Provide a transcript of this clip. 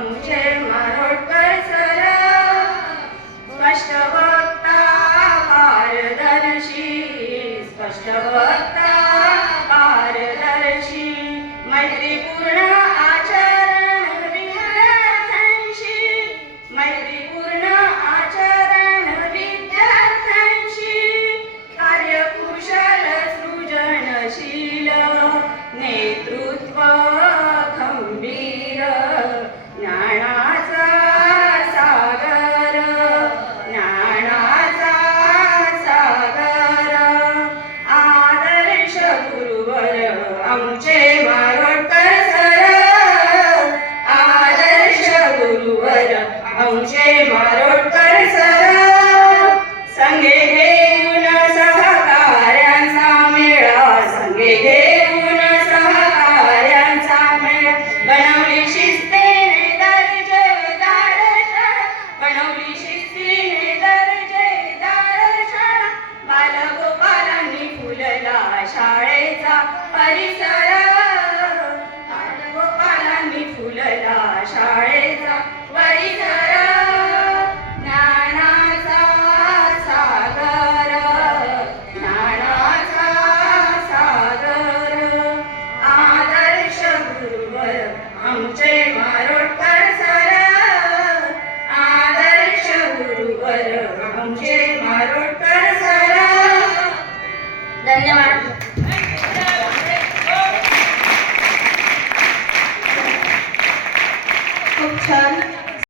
आमचे मारोटकर सर स्पष्ट वक्ता पारदर्शी, स्पष्ट वक्ता पारदर्शी, मैत्रीपूर्ण आचरण विद्यार्थ्यांशी, मैत्रीपूर्ण आचरण विद्यार्थ्यांशी, कार्यकुशल सृजनशील, नेतृत्व खंबीर, ज्ञानाचा सागर, ज्ञानाचा सागर, आदर्श गुरुवर आमचे मारोटकर सर, आदर्श गुरुवर आमचे मारोटकर सर, संगे घेऊन सहकार्यांचा मेळा, संगे घेऊन सहकार्यांचा मेळा, बनवली शिस्तीने दर्जेदार शाळा, बनवली शिस्तीने दर्जेदार शाळा, बालगोपालांनी फुलला शाळेचा परिसर, बालगोपालांनी फुलला शाळेचा परिसर, ज्ञानाचा सागर, ज्ञानाचा सागर, आदर्श गुरुवर आमचे मारोटकर सर, आदर्श गुरुवर आमचे मारोटकर सर. धन्यवाद.